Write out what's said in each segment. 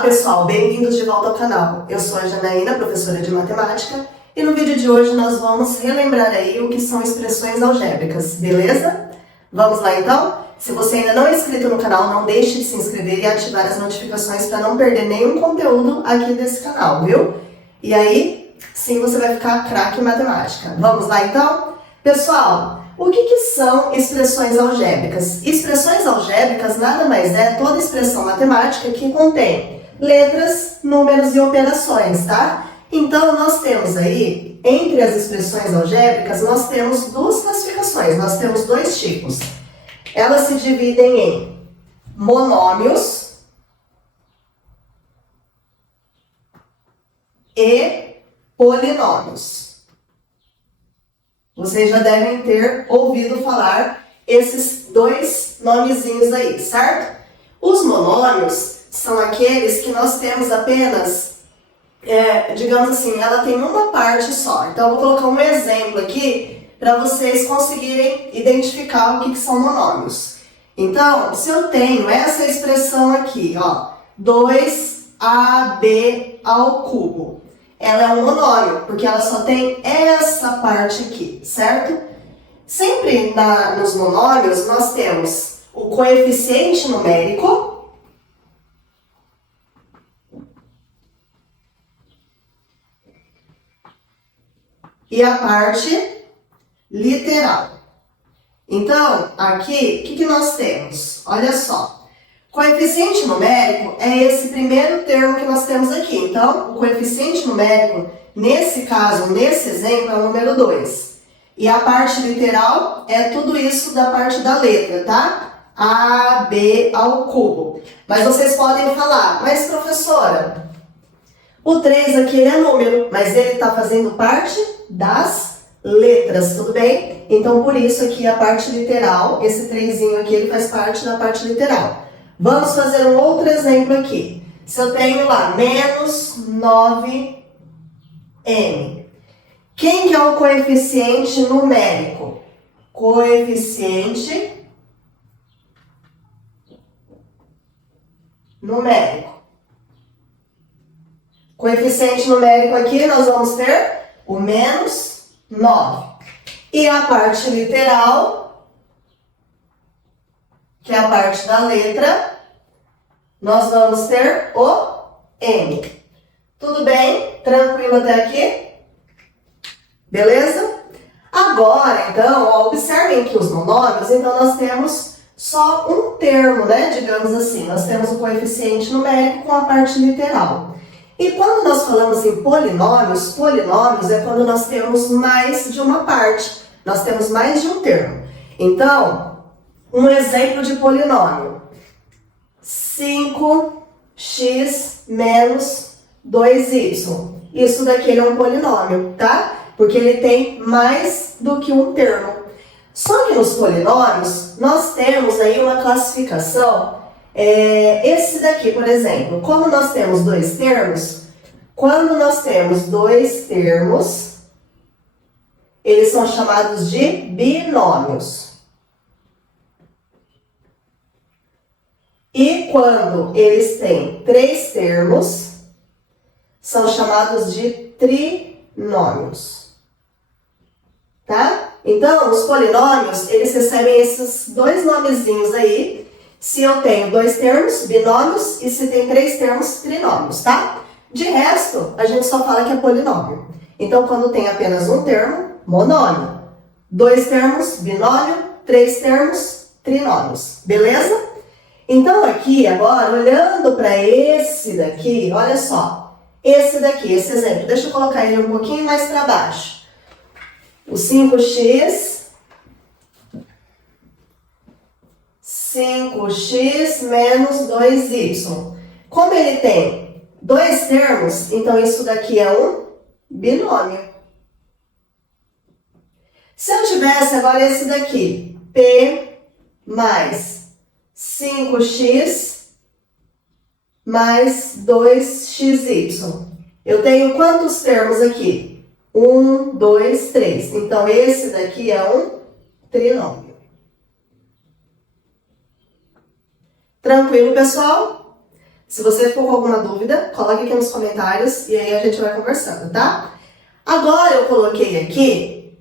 Olá pessoal, bem-vindos de volta ao canal. Eu sou a Janaína, professora de matemática, e no vídeo de hoje nós vamos relembrar aí o que são expressões algébricas, beleza? Vamos lá então? Se você ainda não é inscrito no canal, não deixe de se inscrever e ativar as notificações para não perder nenhum conteúdo aqui desse canal, viu? E aí, sim, você vai ficar craque em matemática. Vamos lá então? Pessoal, o que são expressões algébricas? Expressões algébricas nada mais é toda expressão matemática que contém letras, números e operações, tá? Então, nós temos aí, entre as expressões algébricas, nós temos duas classificações, nós temos dois tipos. Elas se dividem em monômios e polinômios. Vocês já devem ter ouvido falar esses dois nomezinhos aí, certo? Os monômios são aqueles que nós temos apenas, digamos assim, ela tem uma parte só. Então, eu vou colocar um exemplo aqui para vocês conseguirem identificar o que são monômios. Então, se eu tenho essa expressão aqui, ó, 2ab ao cubo. Ela é um monômio, porque ela só tem essa parte aqui, certo? Sempre nos monômios nós temos o coeficiente numérico e a parte literal. Então, aqui, o que nós temos? Olha só. Coeficiente numérico é esse primeiro termo que nós temos aqui. Então, o coeficiente numérico, nesse caso, nesse exemplo, é o número 2. E a parte literal é tudo isso da parte da letra, tá? A, B ao cubo. Mas vocês podem falar, mas professora, o 3 aqui é número, mas ele está fazendo parte das letras, tudo bem? Então, por isso aqui a parte literal, esse 3zinho aqui, ele faz parte da parte literal. Vamos fazer um outro exemplo aqui. Se eu tenho lá, menos 9m. Quem que é o coeficiente numérico? Coeficiente numérico. Coeficiente numérico aqui, nós vamos ter o menos 9. E a parte literal, que é a parte da letra, nós vamos ter o M. Tudo bem? Tranquilo até aqui? Beleza? Agora, então, ó, observem que os monômios, então nós temos só um termo, né? Digamos assim, nós temos o coeficiente numérico com a parte literal. E quando nós falamos em polinômios, polinômios é quando nós temos mais de uma parte, nós temos mais de um termo. Então, um exemplo de polinômio, 5x menos 2y. Isso daqui é um polinômio, tá? Porque ele tem mais do que um termo. Só que nos polinômios, nós temos aí uma classificação, esse daqui, por exemplo, como nós temos dois termos, quando nós temos dois termos, eles são chamados de binômios. E quando eles têm três termos, são chamados de trinômios. Tá? Então, os polinômios, eles recebem esses dois nomezinhos aí. Se eu tenho dois termos, binômios, e se tem três termos, trinômios, tá? De resto, a gente só fala que é polinômio. Então, quando tem apenas um termo, monômio. Dois termos, binômio. Três termos, trinômios. Beleza? Então, aqui, agora, olhando para esse daqui, olha só. Esse daqui, esse exemplo, deixa eu colocar ele um pouquinho mais para baixo. O 5x menos 2y. Como ele tem dois termos, então isso daqui é um binômio. Se eu tivesse agora esse daqui, p mais 5x mais 2xy. Eu tenho quantos termos aqui? 1, 2, 3. Então, esse daqui é um trinômio. Tranquilo, pessoal? Se você ficou com alguma dúvida, coloque aqui nos comentários e aí a gente vai conversando, tá? Agora eu coloquei aqui,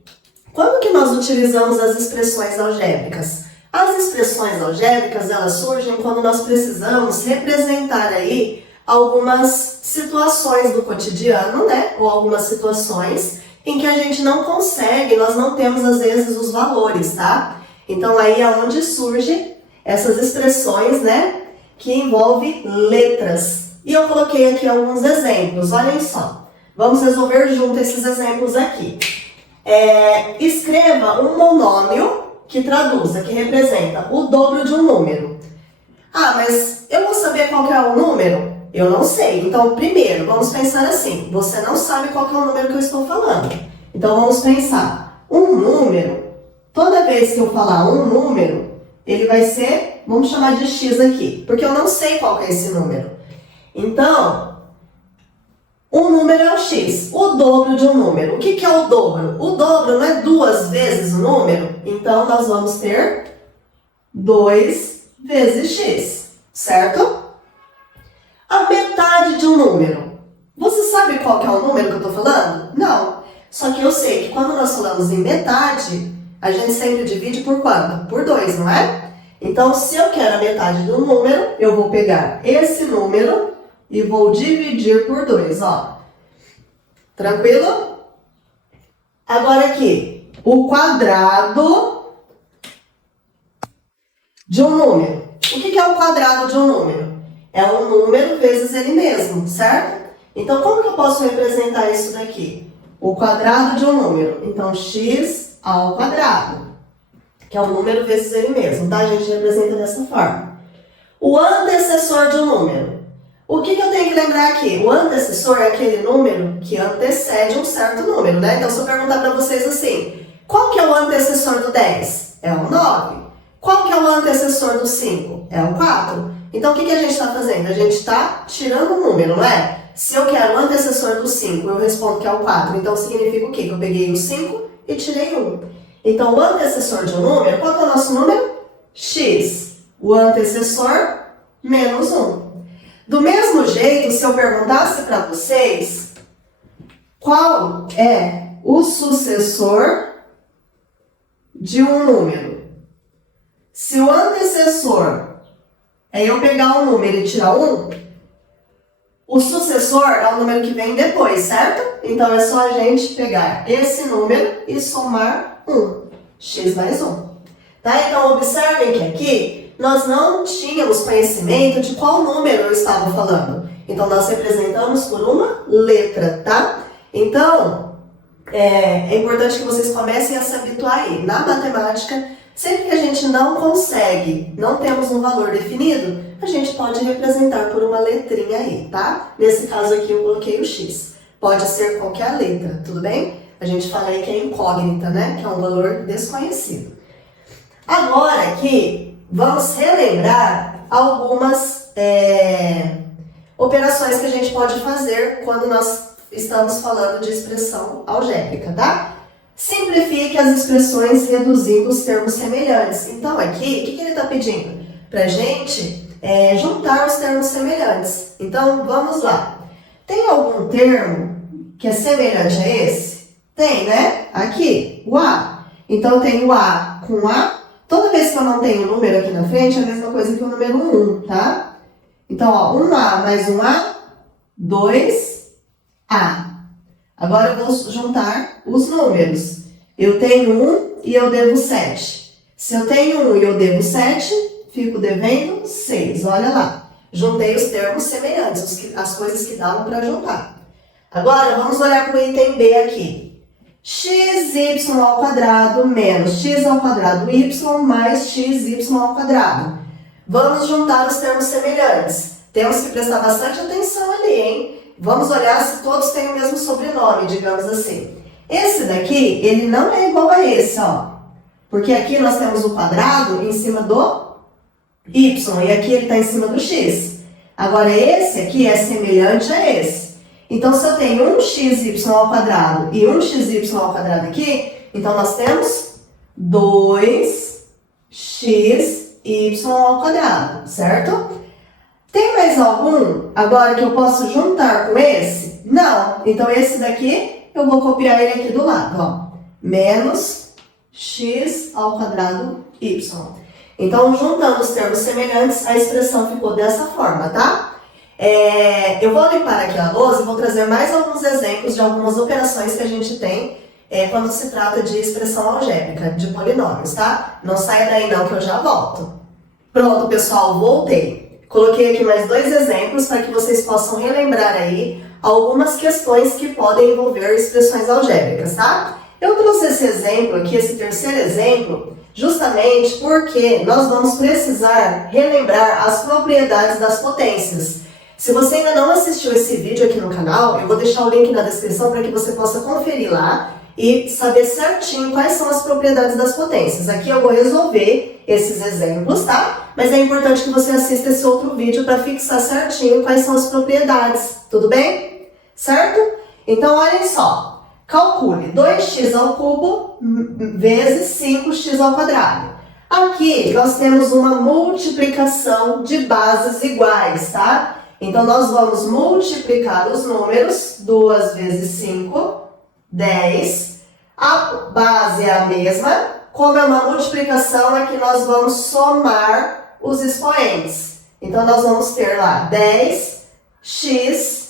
quando que nós utilizamos as expressões algébricas? As expressões algébricas, elas surgem quando nós precisamos representar aí algumas situações do cotidiano, né? Ou algumas situações em que a gente não consegue, nós não temos às vezes os valores, tá? Então aí é onde surgem essas expressões, né? Que envolvem letras. E eu coloquei aqui alguns exemplos, olhem só. Vamos resolver junto esses exemplos aqui. Escreva um monômio que traduza, que representa o dobro de um número. Ah, mas eu vou saber qual que é o número? Eu não sei. Então, primeiro, vamos pensar assim. Você não sabe qual que é o número que eu estou falando. Então, vamos pensar. Um número, toda vez que eu falar um número, ele vai ser, vamos chamar de X aqui, porque eu não sei qual que é esse número. Então, um número é o X, o dobro de um número. O que é o dobro? O dobro não é 2 vezes o número? Então, nós vamos ter 2 vezes X, certo? A metade de um número. Você sabe qual que é o número que eu estou falando? Não. Só que eu sei que quando nós falamos em metade, a gente sempre divide por quanto? Por 2, não é? Então, se eu quero a metade do número, eu vou pegar esse número e vou dividir por 2, ó. Tranquilo? Agora aqui, o quadrado de um número. O que é o quadrado de um número? É um número vezes ele mesmo, certo? Então, como que eu posso representar isso daqui? O quadrado de um número. Então, x ao quadrado, que é o número vezes ele mesmo, tá? A gente representa dessa forma. O antecessor de um número. O que eu tenho que lembrar aqui? O antecessor é aquele número que antecede um certo número, né? Então, se eu perguntar para vocês assim, qual que é o antecessor do 10? É o 9. Qual que é o antecessor do 5? É o 4. Então, o que a gente está fazendo? A gente está tirando um número, não é? Se eu quero o antecessor do 5, eu respondo que é o 4. Então, significa o quê? Que eu peguei o 5 e tirei 1. Então, o antecessor de um número, qual que é o nosso número? X. O antecessor, menos 1. Do mesmo jeito, se eu perguntasse para vocês qual é o sucessor de um número. Se o antecessor é eu pegar um número e tirar 1, o sucessor é o número que vem depois, certo? Então, é só a gente pegar esse número e somar 1. X mais 1. Tá? Então, observem que aqui nós não tínhamos conhecimento de qual número eu estava falando. Então, nós representamos por uma letra, tá? Então, é importante que vocês comecem a se habituar aí. Na matemática, sempre que a gente não consegue, não temos um valor definido, a gente pode representar por uma letrinha aí, tá? Nesse caso aqui, eu coloquei o X. Pode ser qualquer letra, tudo bem? A gente fala aí que é incógnita, né? Que é um valor desconhecido. Agora aqui, vamos relembrar algumas operações que a gente pode fazer quando nós estamos falando de expressão algébrica, tá? Simplifique as expressões reduzindo os termos semelhantes. Então aqui, o que ele está pedindo? Para a gente juntar os termos semelhantes. Então, vamos lá. Tem algum termo que é semelhante a esse? Tem, né? Aqui, o A. Então, eu tenho o A com A. Toda vez que eu não tenho número aqui na frente, é a mesma coisa que o número 1, tá? Então, ó, 1A mais 1A, 2A. Agora, eu vou juntar os números. Eu tenho 1 e eu devo 7. Se eu tenho 1 e eu devo 7, fico devendo 6. Olha lá. Juntei os termos semelhantes, as coisas que davam para juntar. Agora, vamos olhar para o item B aqui. XY ao quadrado menos x ao quadrado y mais xy ao quadrado. Vamos juntar os termos semelhantes. Temos que prestar bastante atenção ali, hein? Vamos olhar se todos têm o mesmo sobrenome, digamos assim. Esse daqui, ele não é igual a esse, ó. Porque aqui nós temos o quadrado em cima do y e aqui ele está em cima do x. Agora, esse aqui é semelhante a esse. Então, se eu tenho um xy ao quadrado e um xy ao quadrado aqui, então nós temos 2xy ao quadrado, certo? Tem mais algum agora que eu posso juntar com esse? Não. Então, esse daqui, eu vou copiar ele aqui do lado, ó. Menos x ao quadrado y. Então, juntando os termos semelhantes, a expressão ficou dessa forma, tá? Eu vou limpar aqui a lousa e vou trazer mais alguns exemplos de algumas operações que a gente tem quando se trata de expressão algébrica, de polinômios, tá? Não saia daí não que eu já volto. Pronto, pessoal, voltei. Coloquei aqui mais 2 exemplos para que vocês possam relembrar aí algumas questões que podem envolver expressões algébricas, tá? Eu trouxe esse exemplo aqui, esse terceiro exemplo, justamente porque nós vamos precisar relembrar as propriedades das potências. Se você ainda não assistiu esse vídeo aqui no canal, eu vou deixar o link na descrição para que você possa conferir lá e saber certinho quais são as propriedades das potências. Aqui eu vou resolver esses exemplos, tá? Mas é importante que você assista esse outro vídeo para fixar certinho quais são as propriedades, tudo bem? Certo? Então, olhem só. Calcule 2x ao cubo vezes 5x ao quadrado. Aqui nós temos uma multiplicação de bases iguais, tá? Então, nós vamos multiplicar os números, 2 vezes 5, 10. A base é a mesma. Como é uma multiplicação, aqui nós vamos somar os expoentes. Então, nós vamos ter lá 10x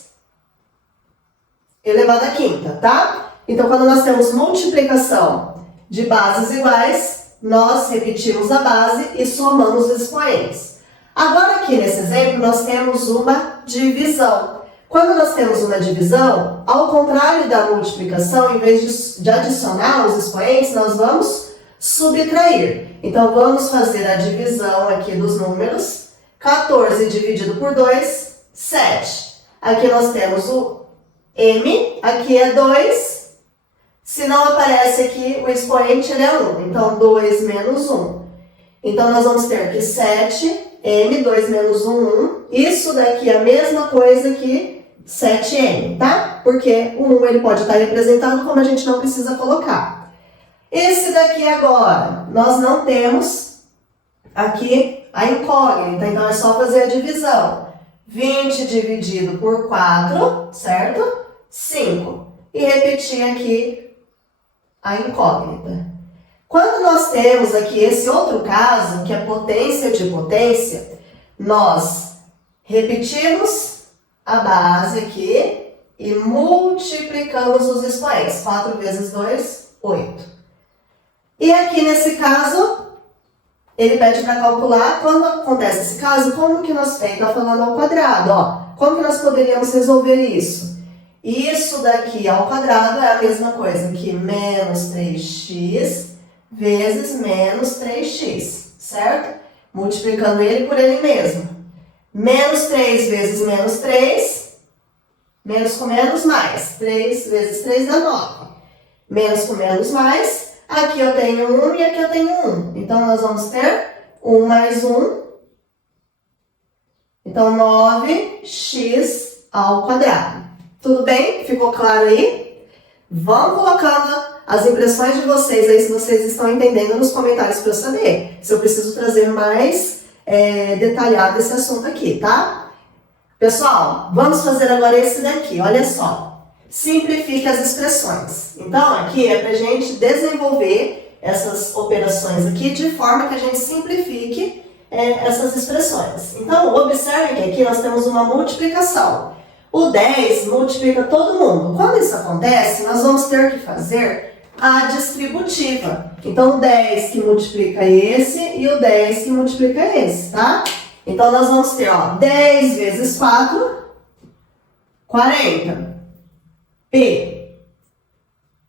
elevado à quinta, tá? Então, quando nós temos multiplicação de bases iguais, nós repetimos a base e somamos os expoentes. Agora, aqui nesse exemplo, nós temos uma divisão. Quando nós temos uma divisão, ao contrário da multiplicação, em vez de adicionar os expoentes, nós vamos subtrair. Então, vamos fazer a divisão aqui dos números. 14 dividido por 2, 7. Aqui nós temos o m, aqui é 2. Se não aparece aqui, o expoente ele é 1. Então, 2 menos 1. Então, nós vamos ter aqui 7, m, 2 menos 1, 1. Isso daqui é a mesma coisa que 7m, tá? Porque o 1 ele pode estar representado como a gente não precisa colocar. Esse daqui agora, nós não temos aqui a incógnita, então é só fazer a divisão. 20 dividido por 4, certo? 5. E repetir aqui a incógnita. Quando nós temos aqui esse outro caso, que é potência de potência, nós repetimos a base aqui e multiplicamos os expoentes. 4 vezes 2, 8. E aqui nesse caso, ele pede para calcular, quando acontece esse caso, como que nós temos? Está falando ao quadrado, ó. Como que nós poderíamos resolver isso? Isso daqui ao quadrado é a mesma coisa que menos 3x vezes menos 3x, certo? Multiplicando ele por ele mesmo. Menos 3 vezes menos 3, menos com menos mais. 3 vezes 3 dá 9. Menos com menos mais, aqui eu tenho 1 e aqui eu tenho 1. Então, nós vamos ter 1 mais 1. Então, 9x ao quadrado. Tudo bem? Ficou claro aí? Vão colocando as impressões de vocês aí, se vocês estão entendendo, nos comentários para eu saber. Se eu preciso trazer mais detalhado esse assunto aqui, tá? Pessoal, vamos fazer agora esse daqui, olha só. Simplifique as expressões. Então, aqui é para a gente desenvolver essas operações aqui de forma que a gente simplifique essas expressões. Então, observem que aqui nós temos uma multiplicação. O 10 multiplica todo mundo. Quando isso acontece, nós vamos ter que fazer a distributiva. Então, o 10 que multiplica esse e o 10 que multiplica esse, tá? Então, nós vamos ter, ó, 10 vezes 4, 40. P.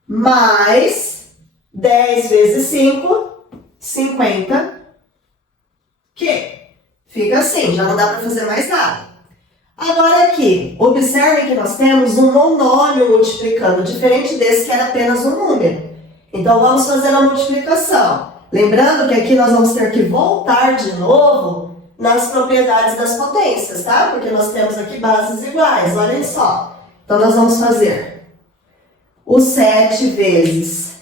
Mais 10 vezes 5, 50. Q. Fica assim, já não dá para fazer mais nada. Agora aqui, observe que nós temos um monômio multiplicando, diferente desse que era apenas um número. Então, vamos fazer a multiplicação. Lembrando que aqui nós vamos ter que voltar de novo nas propriedades das potências, tá? Porque nós temos aqui bases iguais, olhem só. Então, nós vamos fazer o 7x vezes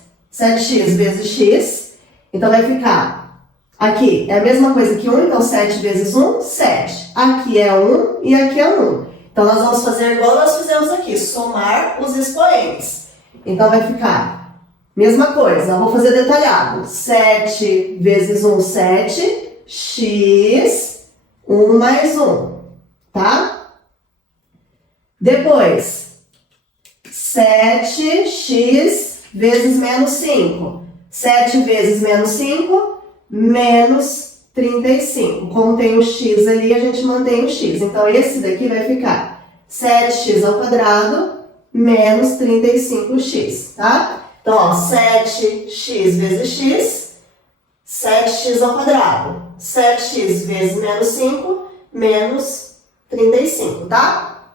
x. Então, vai ficar Aqui é a mesma coisa que 1, então 7 vezes 1, 7. Aqui é 1 e aqui é 1. Então, nós vamos fazer igual nós fizemos aqui, somar os expoentes. Então, vai ficar mesma coisa, eu vou fazer detalhado. 7 vezes 1, 7, x, 1 mais 1, tá? Depois, 7x vezes menos 5. 7 vezes menos 5, menos 35. Como tem o x ali, a gente mantém o x. Então, esse daqui vai ficar 7x ao quadrado menos 35x, tá? Então, ó, 7x vezes x, 7x ao quadrado. 7x vezes menos 5, menos 35, tá?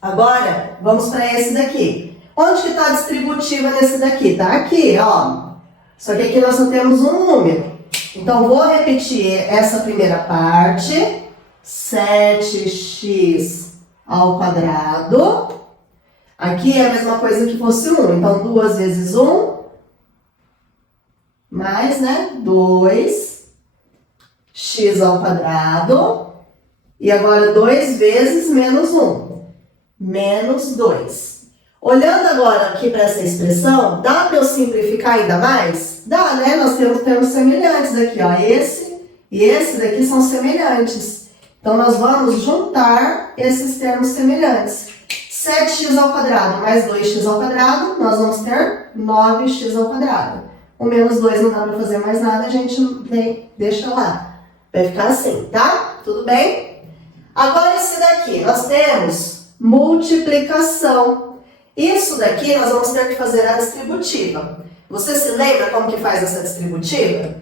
Agora, vamos para esse daqui. Onde que está a distributiva nesse daqui? Tá aqui, ó. Só que aqui nós só temos um número. Então, vou repetir essa primeira parte. 7x ao quadrado. Aqui é a mesma coisa que fosse 1. Então, 2 vezes 1. Mais, né? 2. X ao quadrado. E agora 2 vezes menos 1. Menos 2. Olhando agora aqui para essa expressão, dá para eu simplificar ainda mais? Dá, né? Nós temos termos semelhantes aqui, ó. Esse e esse daqui são semelhantes. Então, nós vamos juntar esses termos semelhantes. 7x ao quadrado mais 2x ao quadrado, nós vamos ter 9x ao quadrado. O menos 2 não dá para fazer mais nada, a gente deixa lá. Vai ficar assim, tá? Tudo bem? Agora, esse daqui, nós temos multiplicação. Isso daqui nós vamos ter que fazer a distributiva. Você se lembra como que faz essa distributiva?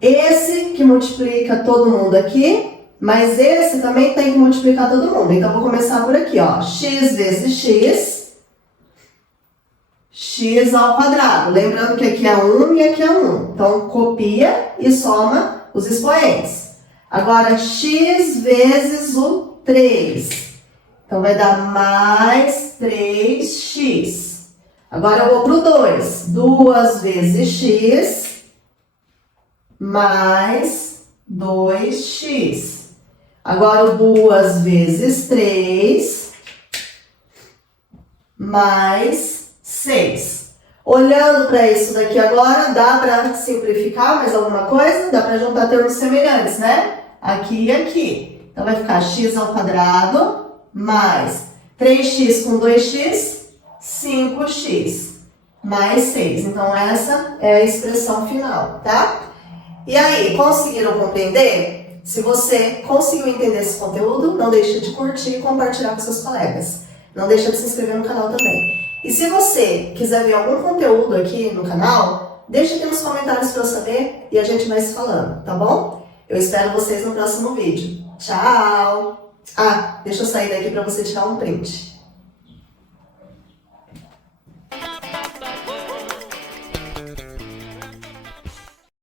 Esse que multiplica todo mundo aqui, mas esse também tem que multiplicar todo mundo. Então, vou começar por aqui, ó. X vezes x, x ao quadrado. Lembrando que aqui é 1 e aqui é 1. Então, copia e soma os expoentes. Agora, x vezes o 3. Então, vai dar mais 3x. Agora, eu vou para o 2. 2 vezes x mais 2x. Agora, o 2 vezes 3 mais 6. Olhando para isso daqui agora, dá para simplificar mais alguma coisa? Dá para juntar termos semelhantes, né? Aqui e aqui. Então, vai ficar x ao quadrado mais 3x com 2x, 5x, mais 6. Então, essa é a expressão final, tá? E aí, conseguiram compreender? Se você conseguiu entender esse conteúdo, não deixe de curtir e compartilhar com seus colegas. Não deixe de se inscrever no canal também. E se você quiser ver algum conteúdo aqui no canal, deixe aqui nos comentários para eu saber e a gente vai se falando, tá bom? Eu espero vocês no próximo vídeo. Tchau! Ah, deixa eu sair daqui para você tirar um print.